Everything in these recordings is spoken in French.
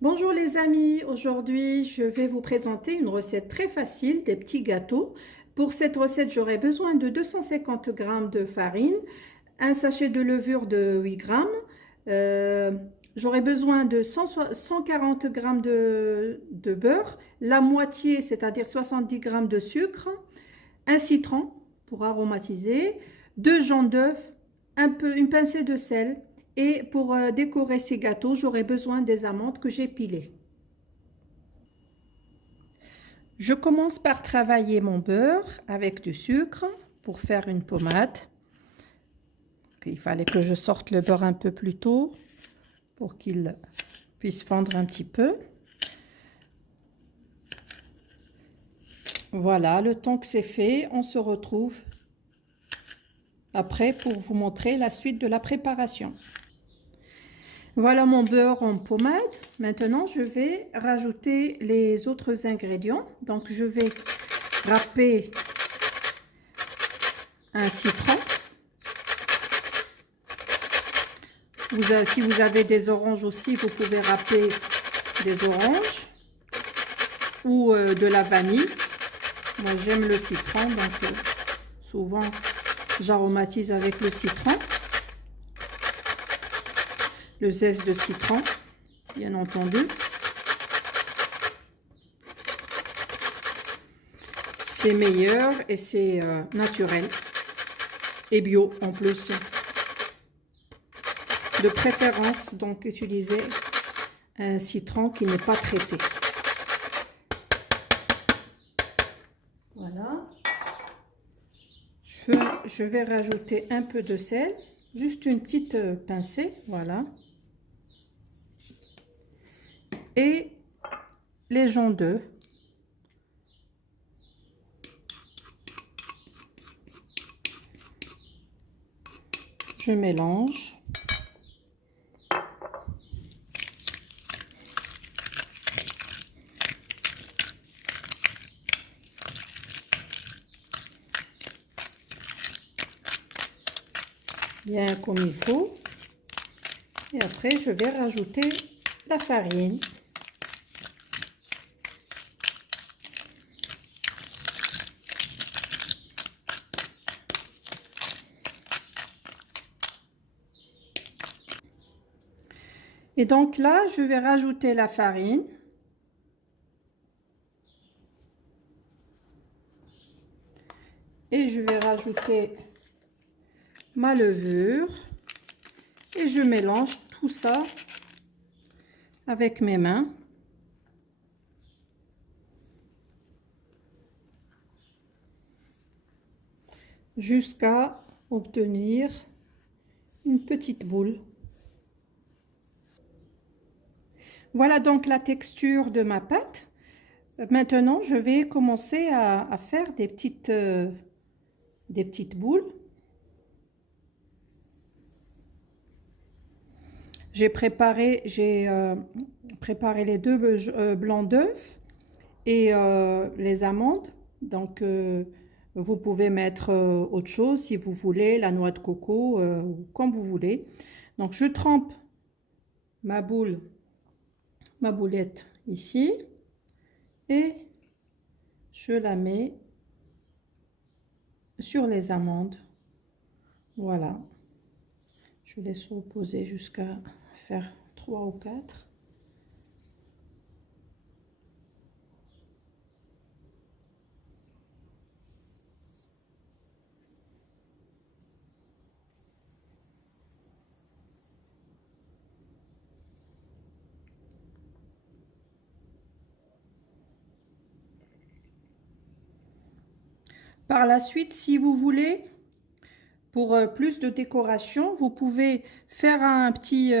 Bonjour les amis, aujourd'hui je vais vous présenter une recette très facile des petits gâteaux. Pour cette recette, j'aurai besoin de 250 grammes de farine, un sachet de levure de 8 grammes, euh, j'aurai besoin de 140 grammes de beurre, la moitié, c'est-à-dire 70 grammes de sucre, un citron pour aromatiser, deux jaunes d'œufs, une pincée de sel. Et pour décorer ces gâteaux, j'aurai besoin des amandes que j'ai pilées. Je commence par travailler mon beurre avec du sucre pour faire une pommade. Il fallait que je sorte le beurre un peu plus tôt pour qu'il puisse fondre un petit peu. Voilà, le temps que c'est fait, on se retrouve après pour vous montrer la suite de la préparation. Voilà mon beurre en pommade. Maintenant, je vais rajouter les autres ingrédients. Donc, je vais râper un citron. Si vous avez des oranges aussi, vous pouvez râper des oranges ou de la vanille. Moi, j'aime le citron, donc souvent, j'aromatise avec le citron. Le zeste de citron, bien entendu. C'est meilleur et c'est naturel et bio en plus. De préférence, donc, utiliser un citron qui n'est pas traité. Voilà. Je vais rajouter un peu de sel, juste une petite pincée, voilà. Et les jaunes d'œufs. Je mélange. Bien comme il faut. Et après, je vais rajouter la farine. Et donc là, je vais rajouter la farine. Et je vais rajouter ma levure. Et je mélange tout ça avec mes mains. Jusqu'à obtenir une petite boule. Voilà donc la texture de ma pâte. Maintenant, je vais commencer à faire des petites boules. J'ai préparé les deux blancs d'œufs et les amandes. Donc, vous pouvez mettre autre chose si vous voulez, la noix de coco, ou comme vous voulez. Donc, je trempe ma boulette ici et je la mets sur les amandes. Voilà. Je laisse reposer jusqu'à faire 3 ou 4. Par la suite, si vous voulez, pour plus de décoration, vous pouvez faire un petit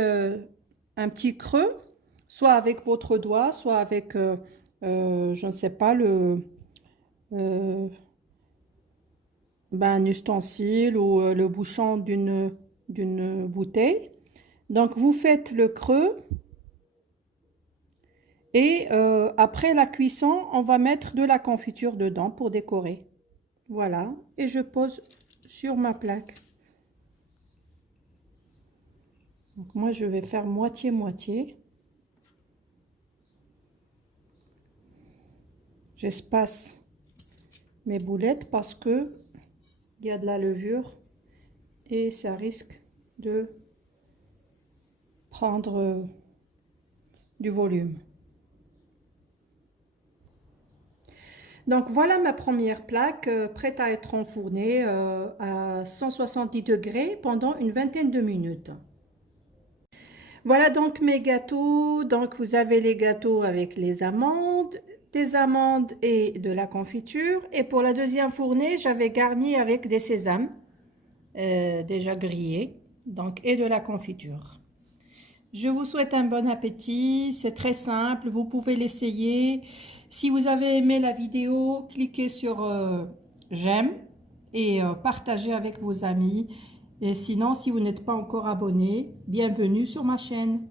creux, soit avec votre doigt, soit avec, je ne sais pas, euh, un ustensile ou le bouchon d'une bouteille. Donc, vous faites le creux et après la cuisson, on va mettre de la confiture dedans pour décorer. Voilà, et je pose sur ma plaque. Donc moi, je vais faire moitié-moitié. j'espace mes boulettes parce que il y a de la levure et ça risque de prendre du volume. Donc voilà ma première plaque prête à être enfournée à 170 degrés pendant une vingtaine de minutes. Voilà donc mes gâteaux. Donc vous avez les gâteaux avec les amandes, des amandes et de la confiture. Et pour la deuxième fournée, j'avais garni avec des sésames déjà grillés, donc et de la confiture. Je vous souhaite un bon appétit, c'est très simple, vous pouvez l'essayer. Si vous avez aimé la vidéo, cliquez sur j'aime et partagez avec vos amis. Et sinon, si vous n'êtes pas encore abonné, bienvenue sur ma chaîne.